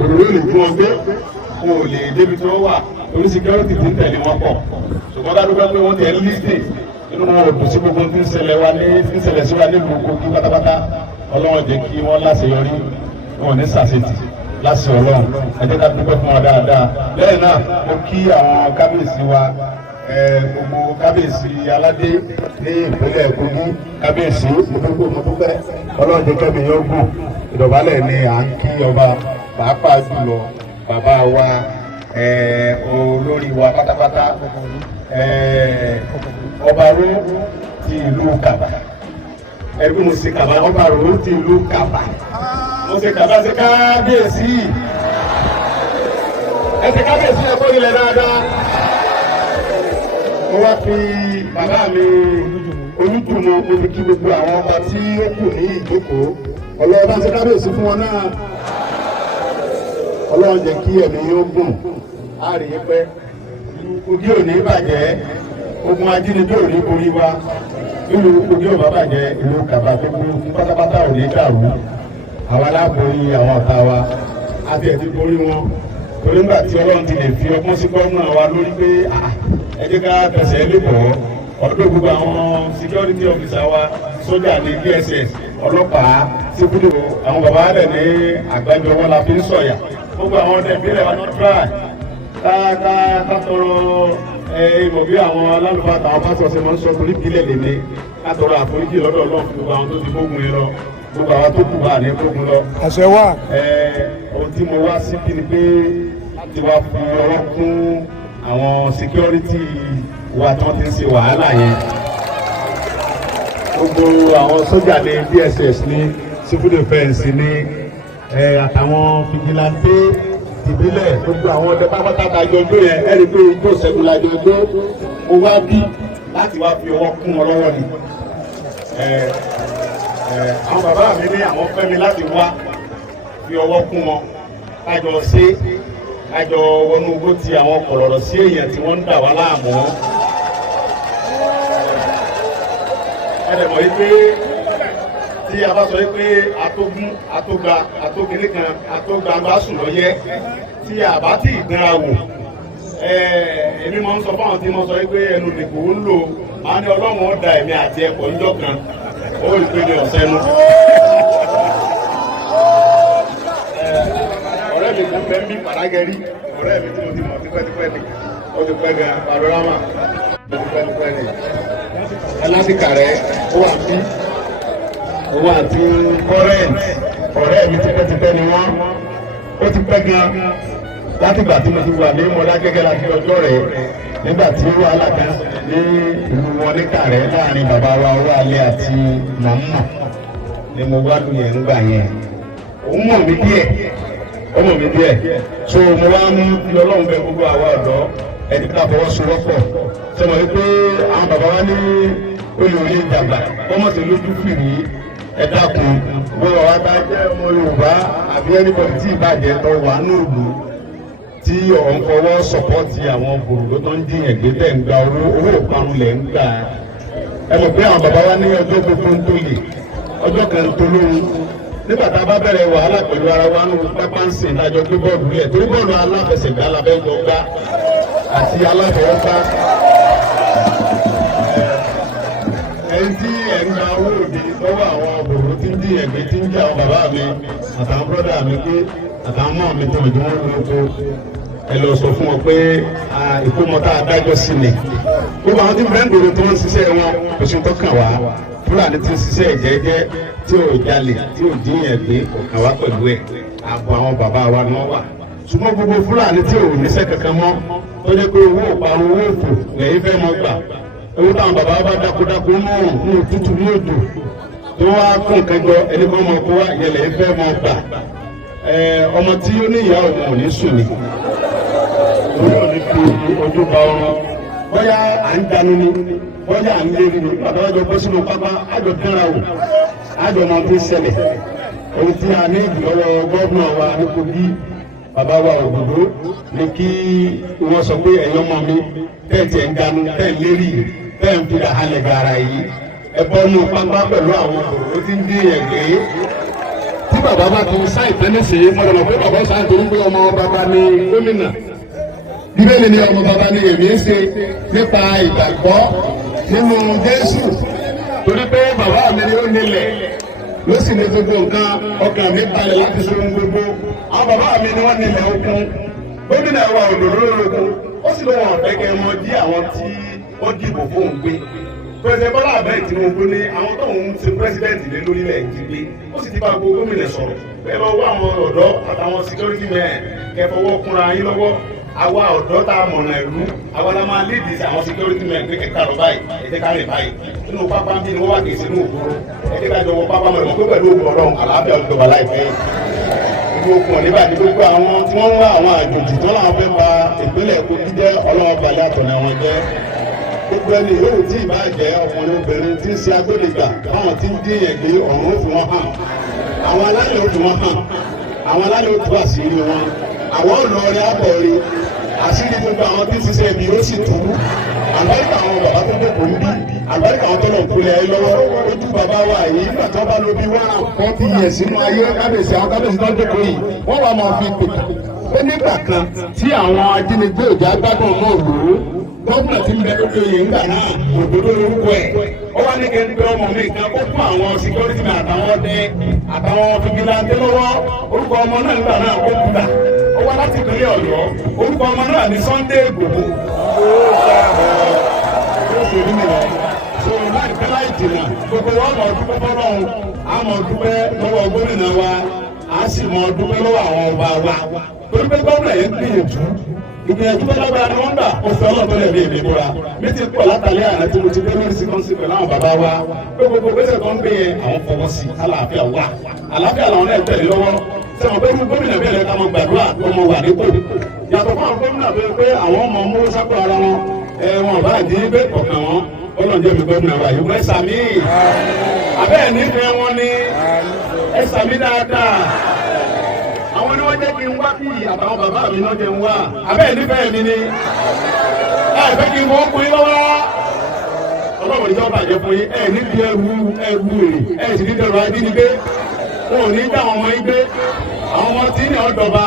òróró lè fún ọgbẹ́ wọn ò lè débi tí wọ́n wà orí security ti ń tẹ̀lé wọn pọ̀ ṣùgbọ́n dáadọ́gbẹ́ pé wọ́n tẹ̀ ń lísè inú wọn ò dùn sí gbogbo tí ń ṣẹlẹ̀ sí wa nílùú Kogi pátápátá ọlọ́wọ́n jẹ́ kí wọ́n láṣeyọrí wọn ò ní ṣàṣetì láṣẹ ọlọ́run ẹ jẹ́ ká dúpẹ́ fún wọn dáadáa lẹ́yìn náà mo kí àwọn kábíyèsí wa gbogbo kábíyèsí aládé ní ìpínlẹ̀ Kogi kábíyèsí mo dúpẹ́ ọlọ́run jẹ́ kẹ́mi yóò gùn ìdọ̀bálẹ̀ ni à ń kí ọba pàápàá jùlọ bàbá wa olórí wa pátápátá ọba ró ti ìlú Kàbà ẹgbẹ́ mo ṣe Kàbà ọba ró ti ìlú Kàbà mo ṣe Kàbà ṣe kábíyèsí ẹsẹ̀ kábíyèsí ẹ̀kọ́ nílẹ̀ dáadáa mo wá fi bàbá mi Olútùnú mo fi kí gbogbo àwọn ọba tí ó kù ní ìjókòó ọlọ́run bá ṣe kábíyèsí fún wọn náà ọlọ́run jẹ́ kí ẹ̀mí yóò gùn á rí i pẹ́ Kogi ò ní bàjẹ́ ogun ajínigbé ò ní borí wa ìlú Kogi ò bá bàjẹ́ ìlú Kàbà tó kú pátápátá ò ní dàrú àwa láborí àwọn ọ̀tá wa àti ẹ̀ ti borí wọn torí nígbà tí ọlọ́run ti lè fi ọgbọ́n sí gómìnà wa lórí pé ẹ jẹ́ ká tẹ̀sẹ̀ lébọ̀ọ́ ọdún gbogbo àwọn security officer wa sójà ní DSS ọlọ́pàá síbúdò àwọn bàbá rẹ̀ ní àgbájọ wọn la fi ń sọ̀yà gbogbo àwọn ọdẹ ìbílẹ̀ wa ní try ká tọrọ ìmọ̀ bí àwọn alálùfáà àtàwọn pásítọ̀ ṣe máa ń sọ torí ìbílẹ̀ lèmi ká tọrọ àforíjì lọ́dọ̀ Ọlọ́run gbogbo àwọn tó ti gbógun yẹn lọ gbogbo àwọn tó kù bá ní gbógun lọ. àṣẹ wà. ohun tí mo wá sí kí ni pé láti wá fi ọwọ́ kún àwọn security wa tí wọ́n ti ń ṣe wàhálà yẹn gbogbo àwọn sójà ní DSS ní civil defence ní àtàwọn fìjìláńtì ìbílẹ̀ gbogbo àwọn ọdẹ pátápátá àjọjọ yẹn ẹ̀rí pé igbó ṣẹ́gun lájọjọ mo wá bí láti wá fi ọwọ́ kún wọn lọ́wọ́ ni àwọn bàbá mi ní àwọn fẹ́ mi láti wá fi ọwọ́ kún wọn kájọ ṣe kájọ wọnú igbó ti àwọn kọ̀lọ̀rọ̀ sí èèyàn tí wọ́n ń dà wá láàmú ẹ̀dẹ̀mọ̀ yìí pé tí a bá sọ pé atógún atóga atógilé kan atógbangba sùn lọ́yẹ́ tí a bá tí ìdánra wò èmi máa ń sọ fáwọn tí mo sọ pé ẹnu nìkò ń lò máa ní Ọlọ́run ó da ẹ̀mí àti ẹ̀pọ̀ níjọ́ kan ó rí pé ní ọ̀sẹ̀ nu. ọ̀rẹ́ mi kò fẹ́ ń bí pàdágẹ́rí ọ̀rẹ́ mi tí mo ti mọ̀ tipẹ́tipẹ́ ni ó ti pẹ́ gan panorama ó ti pẹ́ ni ẹlásìkà rẹ̀ ó wà bí owó àti current ọ̀rẹ́ mi tipẹ́tipẹ́ ni wọ́n ó ti pẹ́ gan látìgbà tí mo ti wà ní Mọdákẹ́kẹ́ láti ọjọ́ rẹ̀ nígbà tí wàhálà kan ní ìlú wọn ní Kàrẹ́ láàrin bàbá wa Owóalé àti Màmá ni mo gbádùn yẹn nígbà yẹn òun mọ̀ mí díẹ̀ ó mọ̀ mí díẹ̀ so mo wá mú kí Ọlọ́run bẹ gbogbo àwa ọ̀dọ́ ẹni ká fọwọ́sowọ́pọ̀ sọmọ wípé àwọn bàbá wa ní olórí ìjàmbá kọ́mọ̀sí lójú fìrí ẹ dákun gbogbo wa bá jẹ́ ọmọ Yorùbá àbí ẹnìbọ̀dì tí ìbàjẹ́ tó wà ní òòlù tí ọ̀n fọwọ́ sọ̀pọ́tì àwọn gbòòrò tó ń jiyàn gbé tẹ̀ ń gba owó ìparun lẹ̀ ń gbà ẹ mọ̀ pé àwọn bàbá wa ní ọjọ́ gbogbo ń tó lè ọjọ́ kan tó lóhun nígbà tá a bá bẹ̀rẹ̀ wàhálà pẹ̀lú ara wa ní pápá ń sìn lájọ gbé bọ́ọ̀lù lẹ̀ torí bọ́ọ̀lù aláfẹsẹ̀gbá labẹ́jọ gbá àti aláfọwọ́gbá ẹni tí ẹ̀ ń gba owó òde lọ́wọ́ àwọn òbòrò tí ń dín ẹ̀gbẹ́ tí ń jẹ́ àwọn bàbá mi àtàwọn bọ́dà mi pé àtàwọn mọ́ mi tó ìdí wọn lóko ẹ lọ sọ fún wọn pé ìkómọta adájọ́ sí ni gbogbo àwọn tí bẹ́ńdòrò tó ń ṣiṣẹ́ wọn kò sí tọ́kàn wá Fúlàní tí ń ṣiṣẹ́ ìjẹ́jẹ́ tí ò jalè tí ò dín ẹ̀gbẹ́ ọ̀kàn wá pẹ̀lú ẹ̀ àbọ̀ àwọn bàbá wa ni wọ́n wà ṣùgbọ́n gbogbo Fúlàní tí ò níṣẹ́ kankan mọ́ tó jẹ́ pé owó ìparun owó òfò lẹ́yìn fẹ́ mọ́ gbà owó táwọn bàbá bá dákúdákú mú òtútù ní òjò tó wá fún nǹkan jọ ẹni kan mọ kó wá yẹlẹ fẹ́ mọ gbà ọmọ tí ó ní ìyá òun ò ní sùn ni òun ò ní fi ojú ba ọrùn bóyá à ń dánú ni bóyá à ń lérí ni bàbá wa jọ bọ́ sínú pápá àjọ dánra wò àjọ mọ tó ṣẹlẹ̀ ohun tí a ní ìgbìlọ́wọ́ gọ́ọ̀nà wa ní Kogi bàbá wa Òdòdó ni kí wọ́n sọ pé ẹ̀yin ọmọ mi tẹ́ẹ̀tì ẹ̀ ń dánú tẹ́ẹ̀ lérí tẹ́ẹ̀ ń fi àhálẹ̀ gàrà yìí ẹ bọ́ nù pápá pẹ̀lú àwọn òdòdó tí ń dín ẹ̀gbẹ́ tí bàbá bá ti sáì tẹ́lẹ̀sì mọ̀lẹ́mọ̀ pé bàbá sáà tó ń gbé ọmọ bàbá ní gómìnà bíbélì ni ọmọ bàbá ní èmi ń ṣe nípa ìgbàgbọ́ nínú Jésù torí pé bàbá mi ni ó nílẹ̀ ló sì ní gbogbo nǹkan ọkàn mi balẹ̀ láti ṣe ohun gbogbo àwọn bàbá mi ni wọ́n nílẹ̀ okun gómìnà wa òdòdó lókun ó sì lóun ọ̀fẹ́ kẹ́ mọ dí àwọn tí ó dìbò fóun gbé pẹ̀sẹ̀ Bọ́lá Ahmed Tinubu ní àwọn tóun ti pírẹsidẹ́ǹtì lé lórílẹ̀ ti gbé ó sì ti bá gbogbo gómìnà sọ̀rọ̀ bẹ́ẹ̀ lọ wá àwọn ọ̀dọ́ àtàwọn security men kẹfọwọ́ kúnra yín lọ́wọ́ àwa ọ̀dọ́ tá a mọ̀nà ìlú àwa la máa lead àwọn security men pé kẹta lọ báyìí ẹ̀jẹ̀ ká rìn báyìí nínú pápá bí ni wọ́n wà kìí sínú òkúrò ẹ̀jẹ̀ ká jọ wọ pápá mọ̀ pé pẹ̀lú òkú ọlọ́run àlàáfíà ọ̀dọ́gba láìpẹ́ ìlú okùn nígbà tí gbogbo àwọn tí wọ́n ń wá àwọn àjòjì tó láwọn fẹ́ ba ìpínlẹ̀ Kogi jẹ́ ọlọ́wọ́ balẹ̀ àtọ̀nà wọn jẹ́ gbogbo ẹni yóò tí ì bá jẹ́ ọkùnrin obìnrin tí ń ṣe agbódegbà báwọn tí ń dín yẹn gbé ọ̀run ó fi wọn hàn àwọn alálẹ̀ ó fi wọn hàn àwọn alálẹ̀ ó tú àṣírí wọn àwọn olórin àbọ̀rí àṣírí gbogbo àwọn tí ń ṣiṣẹ́ ibi ó sì tú àlùbáríkà àwọn bàbá tó dẹ̀kọ̀ ń bí àlùbáríkà àwọn tó lọ kúlẹ̀ ayé lọ́wọ́ ojú bàbá wa yìí nígbà tó bá lo bí wọ́n kọ́ ti yẹ̀ sínú ayé kábíyèsí àwọn kábíyèsí tó dẹ̀kọ̀ yìí wọ́n wà máa fi pè é nígbà kan tí àwọn ajínigbé òjò agbádùn náà lò ó gómìnà tí ń bẹ lókè oyè ńgbà náà òdòdó lórúkọ ẹ̀ ó wá ní kẹ́ńtẹ́ ọmọ mi kan kó fún àwọn security men àtàwọn ọdẹ àtàwọn fìgìláńtẹ́ lọ́wọ́ orúkọ ọmọ náà ńgbà náà kó kúta ó wá láti ìpínlẹ̀ Ọ̀yọ́ orúkọ ọmọ náà ní Sunday Igboho. láìpẹ́ láì jìnnà gbogbo wọn mọ̀ dúpẹ́ fọlọ́run á mọ̀ dúpẹ́ lọ́wọ́ gómìnà wa á sì mọ̀ dúpẹ́ lọ́wọ́ àwọn ọba wa torí pé gómìnà yẹn ń ìgbìyànjú tó lágbára ni wọ́n gbà ó fẹ́ ọlọ́ọ̀tọ́ lẹ̀ bí èmi búra mi ti pọ̀ látàlẹ́ àná tí mo ti dé lórí sí kọ́ńsì pẹ̀lú àwọn bàbá wa pé gbogbo gbèsè tó ń gbé yẹn àwọn fọwọ́ sí àlàáfíà wà àlàáfíà làwọn náà tẹ̀lé lọ́wọ́ sẹ́wọ̀n pé gómìnà bẹ́ẹ̀ ká mọ gbàdúrà tó mọ wà nípò yàtọ̀ fún àwọn gómìnà bẹ́ẹ̀ pé àwọn ọmọ mú sápò ara wọn wọn bá dín bẹ́ẹ̀ kọ̀ọ̀kan wọn ọlọ́njẹ́ mi gómìnà wa yìí wọ́n sàmì abẹ́ẹ̀ nífẹ̀ẹ́ wọn ní ẹ sàmì dáadáa àwọn ni wọ́n jẹ́ kí n wá bí àtàwọn bàbá mi náà jẹ́ n wá abẹ́ẹ̀ nífẹ̀ẹ́ mi ni ẹ fẹ́ kí n wọ́n pín lọ́wọ́ ọlọ́run ìjọba bàjẹ́ fún yín ẹ níbi ẹrù èrè ẹ sì ní dẹrù adínigbé wọn ò ní dá àwọn ọmọ yín gbé àwọn ọmọ tí ní ọ̀dọ̀ba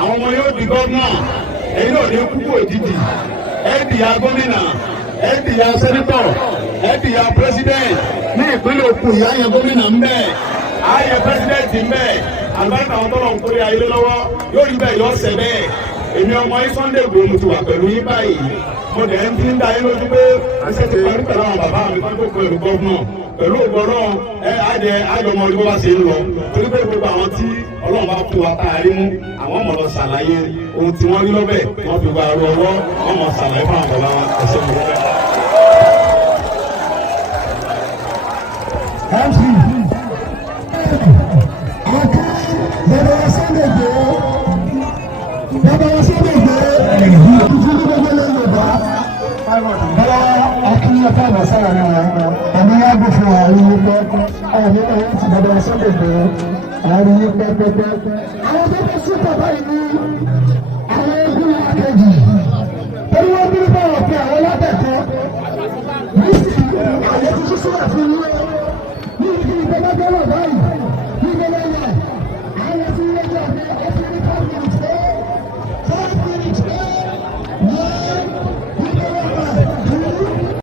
àwọn ọmọ yóò di gọ́ọ̀nà ẹ̀yin náà ní kúkú òjijì ẹ dìyà gómìnà ẹ dìyà sẹ́nitọ̀ ẹ dìyà pírẹsidẹ́ǹtì ní ìpínlẹ̀ Ògùn ìyá yẹn gómìnà ń bẹ ayẹ pírẹsidẹ́ǹtì ń bẹ àlùbáríkà àwọn tọ́lọ̀ ń kórè ayé lọ́wọ́ yóò rí bẹ́ẹ̀ yọ ọ̀sẹ̀ bẹ́ẹ̀ èmi ọmọ yín Sunday Igboho mo ti wà pẹ̀lú yín báyìí mo dẹ̀ ń ti ń da yín lójú pé iṣẹ́ ti parí pẹ̀lú àwọn bàbá mi tó pẹ̀lú gọ́ọ̀nà pẹ̀lú ògbọ́nà àjọmọ orí bó bá ṣe ń lọ torí pé gbogbo àwọn tí Ọlọ́run bá fún wa tá a rí mú àwọn ọmọ lọ ṣàlàyé ohun tí wọ́n rí lọ́bẹ̀ wọ́n fi gba ọrọ̀ ọwọ́ wọ́n mọ̀ ṣàlàyé fún àwọn bàbá wa ẹ̀ṣẹ̀ mi lọ́bẹ̀. Àwọn tó bá sí bàbá yìí ní àwọn ogun akéjì torí wọ́n bí bá wọ̀ pé àwọn lábẹ́kọ̀ọ́ ní sí àwọn tó ṣíṣúra fún yín.